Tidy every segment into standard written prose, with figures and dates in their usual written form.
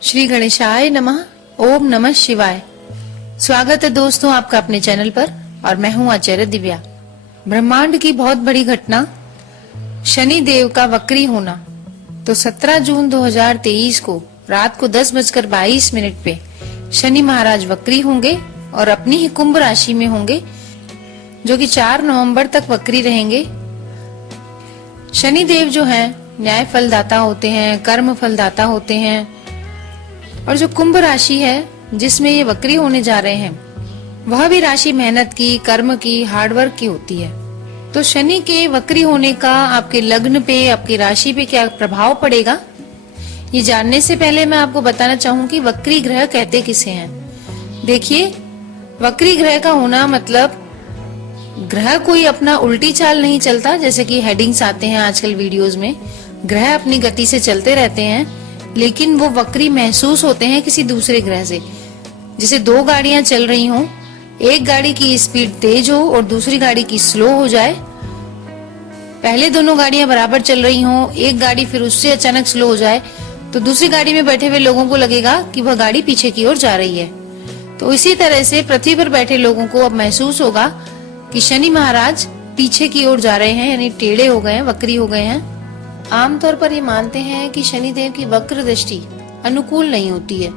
श्री गणेशाय नमः। ओम नमः शिवाय। स्वागत है दोस्तों आपका अपने चैनल पर और मैं हूं आचार्य दिव्या। ब्रह्मांड की बहुत बड़ी घटना शनि देव का वक्री होना। तो 17 जून 2023 को रात को 10:22 पे शनि महाराज वक्री होंगे और अपनी ही कुंभ राशि में होंगे, जो कि 4 नवंबर तक वक्री रहेंगे। शनि देव जो हैं न्याय फलदाता होते हैं, कर्म फलदाता होते हैं, और जो कुंभ राशि है जिसमें ये वक्री होने जा रहे हैं वह भी राशि मेहनत की, कर्म की, हार्डवर्क की होती है। तो शनि के वक्री होने का आपके लग्न पे, आपकी राशि पे क्या प्रभाव पड़ेगा, ये जानने से पहले मैं आपको बताना चाहूंगी वक्री ग्रह कहते किसे हैं। देखिए, वक्री ग्रह का होना मतलब ग्रह कोई अपना उल्टी चाल नहीं चलता, जैसे कि हेडिंग्स आते हैं आजकल वीडियोस में। ग्रह अपनी गति से चलते रहते हैं, लेकिन वो वक्री महसूस होते हैं किसी दूसरे ग्रह से। जैसे दो गाड़ियां चल रही हों, एक गाड़ी की स्पीड तेज हो और दूसरी गाड़ी की स्लो हो जाए। पहले दोनों गाड़ियां बराबर चल रही हों, एक गाड़ी फिर उससे अचानक स्लो हो जाए, तो दूसरी गाड़ी में बैठे हुए लोगों को लगेगा कि वह गाड़ी पीछे की ओर जा रही है। तो इसी तरह से पृथ्वी पर बैठे लोगों को अब महसूस होगा कि शनि महाराज पीछे की ओर जा रहे हैं, यानी टेढ़े हो गए हैं, वक्री हो गए हैं। आमतौर पर ये मानते हैं कि शनि देव की वक्र दृष्टि अनुकूल नहीं होती है,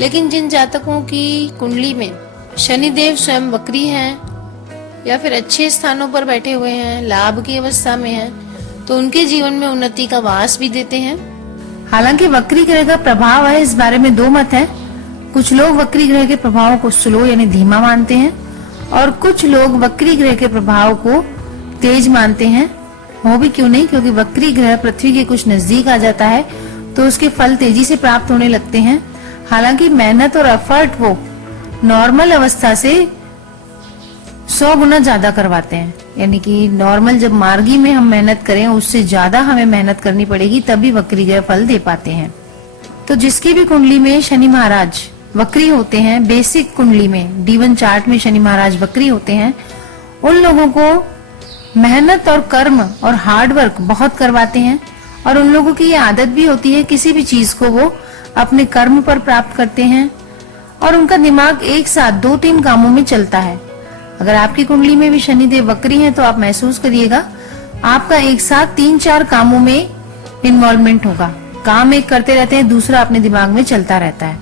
लेकिन जिन जातकों की कुंडली में शनि देव स्वयं वक्री हैं या फिर अच्छे स्थानों पर बैठे हुए हैं, लाभ की अवस्था में हैं, तो उनके जीवन में उन्नति का वास भी देते हैं। हालांकि वक्री ग्रह का प्रभाव है, इस बारे में दो मत है। कुछ लोग वक्री ग्रह के प्रभाव को स्लो यानी धीमा मानते हैं और कुछ लोग वक्री ग्रह के प्रभाव को तेज मानते हैं। हो भी क्यों नहीं, क्योंकि वक्री ग्रह पृथ्वी के कुछ नजदीक आ जाता है तो उसके फल तेजी से प्राप्त होने लगते हैं। हालांकि मेहनत और एफर्ट वो नॉर्मल अवस्था से 100 गुना ज्यादा करवाते हैं, यानी कि नॉर्मल जब मार्गी में हम मेहनत करें उससे ज्यादा हमें मेहनत करनी पड़ेगी, तभी वक्री ग्रह फल दे पाते हैं। तो जिसकी भी कुंडली में शनि महाराज वक्री होते हैं, बेसिक कुंडली में D1 चार्ट में शनि महाराज वक्री होते हैं, उन लोगों को मेहनत और कर्म और हार्ड वर्क बहुत करवाते हैं। और उन लोगों की ये आदत भी होती है, किसी भी चीज को वो अपने कर्म पर प्राप्त करते हैं और उनका दिमाग एक साथ 2-3 कामों में चलता है। अगर आपकी कुंडली में भी शनिदेव वक्री हैं तो आप महसूस करिएगा आपका एक साथ 3-4 कामों में इन्वॉल्वमेंट होगा। काम एक करते रहते हैं, दूसरा अपने दिमाग में चलता रहता है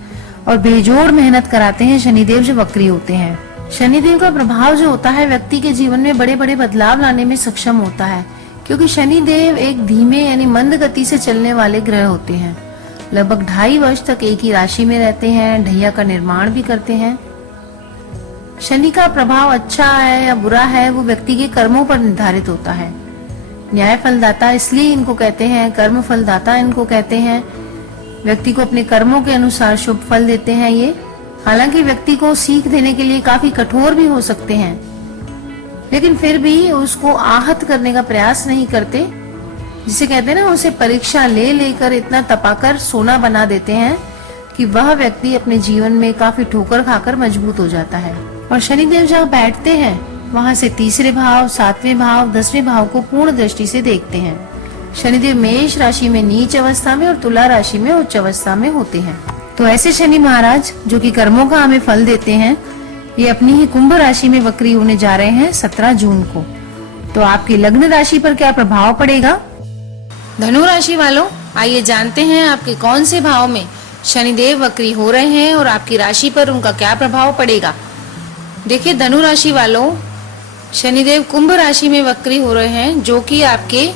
और बेजोड़ मेहनत कराते हैं शनिदेव जो वक्री होते हैं। शनिदेव का प्रभाव जो होता है व्यक्ति के जीवन में बड़े बड़े बदलाव लाने में सक्षम होता है, क्योंकि शनिदेव एक धीमे यानी मंद गति से चलने वाले ग्रह होते हैं। लगभग 2.5 वर्ष तक एक ही राशि में रहते हैं, ढैया का निर्माण भी करते हैं। शनि का प्रभाव अच्छा है या बुरा है वो व्यक्ति के कर्मों पर निर्धारित होता है। न्याय फलदाता इसलिए इनको कहते हैं, कर्म फलदाता इनको कहते हैं। व्यक्ति को अपने कर्मों के अनुसार शुभ फल देते हैं ये। हालांकि व्यक्ति को सीख देने के लिए काफी कठोर भी हो सकते हैं, लेकिन फिर भी उसको आहत करने का प्रयास नहीं करते। जिसे कहते हैं ना, उसे परीक्षा ले लेकर इतना तपाकर सोना बना देते हैं कि वह व्यक्ति अपने जीवन में काफी ठोकर खाकर मजबूत हो जाता है। और शनिदेव जहाँ बैठते हैं वहां से तीसरे भाव, 7वें भाव, 10वें भाव को पूर्ण दृष्टि से देखते हैं। शनिदेव मेष राशि में नीच अवस्था में और तुला राशि में उच्च अवस्था में होते हैं। तो ऐसे शनि महाराज जो कि कर्मों का हमें फल देते हैं, ये अपनी ही कुंभ राशि में वक्री होने जा रहे हैं 17 जून को। तो आपकी लग्न राशि पर क्या प्रभाव पड़ेगा? धनु राशि वालों, आइए जानते हैं आपके कौन से भाव में शनिदेव वक्री हो रहे हैं और आपकी राशि पर उनका क्या प्रभाव पड़ेगा। देखिए धनु राशि वालों, शनिदेव कुंभ राशि में वक्री हो रहे हैं, जो कि आपके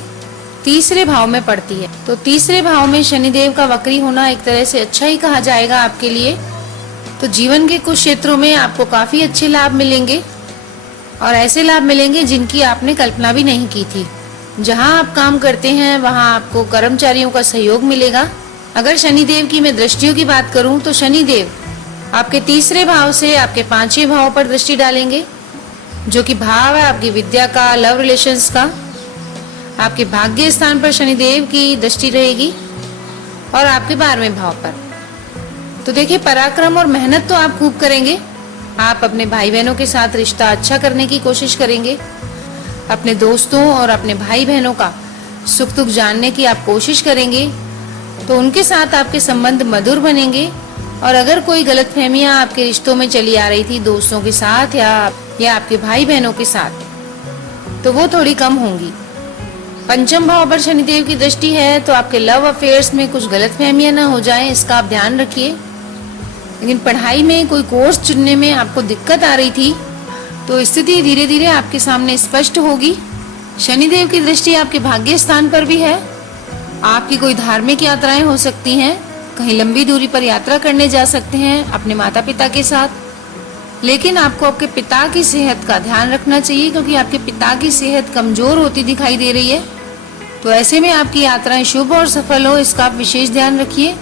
तीसरे भाव में पड़ती है। तो तीसरे भाव में शनिदेव का वक्री होना एक तरह से अच्छा ही कहा जाएगा आपके लिए। तो जीवन के कुछ क्षेत्रों में आपको काफी अच्छे लाभ मिलेंगे और ऐसे लाभ मिलेंगे जिनकी आपने कल्पना भी नहीं की थी। जहां आप काम करते हैं वहां आपको कर्मचारियों का सहयोग मिलेगा। अगर शनिदेव की मैं दृष्टियों की बात करूं तो शनिदेव आपके तीसरे भाव से आपके 5वें भाव पर दृष्टि डालेंगे, जो कि भाव है आपकी विद्या का, लव रिलेशंस का। आपके भाग्य स्थान पर शनिदेव की दृष्टि रहेगी और आपके 12वें भाव पर। तो देखिए, पराक्रम और मेहनत तो आप खूब करेंगे। आप अपने भाई बहनों के साथ रिश्ता अच्छा करने की कोशिश करेंगे। अपने दोस्तों और अपने भाई बहनों का सुख दुख जानने की आप कोशिश करेंगे तो उनके साथ आपके संबंध मधुर बनेंगे। और अगर कोई गलतफहमियां आपके रिश्तों में चली आ रही थी दोस्तों के साथ या आपके भाई बहनों के साथ, तो वो थोड़ी कम होंगी। पंचम भाव पर शनिदेव की दृष्टि है तो आपके लव अफेयर्स में कुछ गलतफहमियां ना हो जाएं, इसका आप ध्यान रखिए। लेकिन पढ़ाई में कोई कोर्स चुनने में आपको दिक्कत आ रही थी तो स्थिति धीरे धीरे आपके सामने स्पष्ट होगी। शनिदेव की दृष्टि आपके भाग्य स्थान पर भी है। आपकी कोई धार्मिक यात्राएं हो सकती हैं, कहीं लंबी दूरी पर यात्रा करने जा सकते हैं अपने माता पिता के साथ। लेकिन आपको आपके पिता की सेहत का ध्यान रखना चाहिए, क्योंकि आपके पिता की सेहत कमजोर होती दिखाई दे रही है। तो ऐसे में आपकी यात्राएं शुभ और सफल हो, इसका आप विशेष ध्यान रखिए।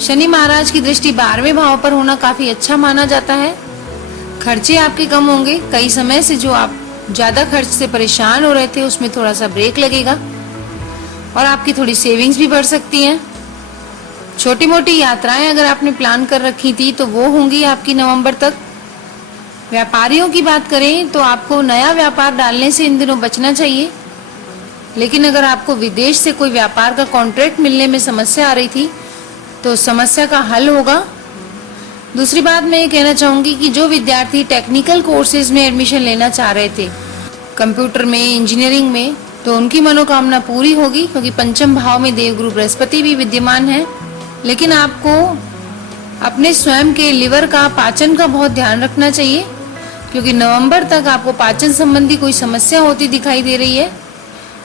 शनि महाराज की दृष्टि 12वें भाव पर होना काफी अच्छा माना जाता है। खर्चे आपके कम होंगे। कई समय से जो आप ज्यादा खर्च से परेशान हो रहे थे उसमें थोड़ा सा ब्रेक लगेगा और आपकी थोड़ी सेविंग्स भी बढ़ सकती हैं। छोटी मोटी यात्राएं अगर आपने प्लान कर रखी थी तो वो होंगी आपकी नवंबर तक। व्यापारियों की बात करें तो आपको नया व्यापार डालने से इन दिनों बचना चाहिए। लेकिन अगर आपको विदेश से कोई व्यापार का कॉन्ट्रैक्ट मिलने में समस्या आ रही थी तो समस्या का हल होगा। दूसरी बात मैं ये कहना चाहूंगी कि जो विद्यार्थी टेक्निकल कोर्सेज में एडमिशन लेना चाह रहे थे, कंप्यूटर में, इंजीनियरिंग में, तो उनकी मनोकामना पूरी होगी, क्योंकि पंचम भाव में देवगुरु बृहस्पति भी विद्यमान है। लेकिन आपको अपने स्वयं के लिवर का, पाचन का बहुत ध्यान रखना चाहिए, क्योंकि नवंबर तक आपको पाचन संबंधी कोई समस्या होती दिखाई दे रही है।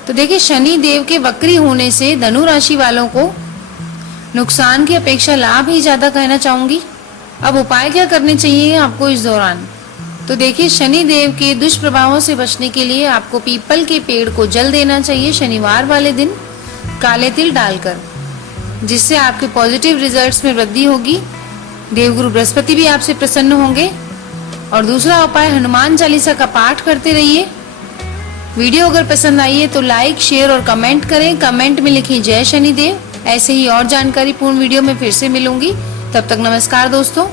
तो देखिए, शनि देव के वक्री होने से धनु राशि वालों को नुकसान की अपेक्षा लाभ ही ज्यादा कहना चाहूंगी। अब उपाय क्या करने चाहिए आपको इस दौरान? तो देखिए, शनि देव के दुष्प्रभावों से बचने के लिए आपको पीपल के पेड़ को जल देना चाहिए शनिवार वाले दिन काले तिल डालकर, जिससे आपके पॉजिटिव रिजल्ट्स में वृद्धि होगी। देवगुरु बृहस्पति भी आपसे प्रसन्न होंगे। और दूसरा उपाय, हनुमान चालीसा का पाठ करते रहिए। वीडियो अगर पसंद आई है तो लाइक, शेयर और कमेंट करें। कमेंट में लिखिए जय शनिदेव। ऐसे ही और जानकारी पूर्ण वीडियो में फिर से मिलूंगी। तब तक नमस्कार दोस्तों।